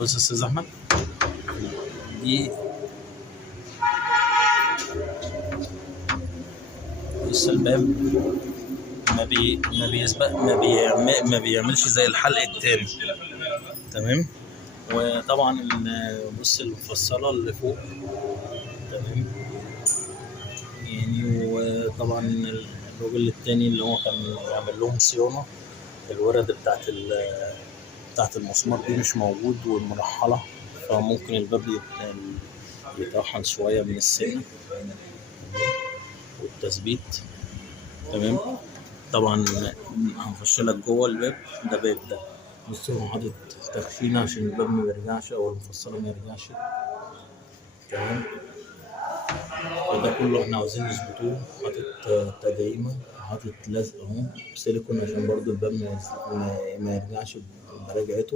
بص يا استاذ احمد، دي بص الباب ما بيسبق ما بيعملش زي الحلق التاني. تمام. وطبعا بص المفصله اللي فوق. تمام. يعني وطبعا الراجل التاني اللي هو كان بيعمل لهم صيانه، الورد بتاعت المسمار دي مش موجود والمرحله، فممكن الباب يترحل شويه من السنه والتثبيت. تمام. طبعا هنخش لك جوه الباب. ده باب ده، بص هو حاطط تخشينه عشان الباب ما يرجعش او المفصله ما يرجعش. تمام. وده كله احنا عاوزين نظبطوه. حاطط تدعيمه، حاطط لزق اهو سيليكون عشان برضو الباب ما يرجعش براجعته.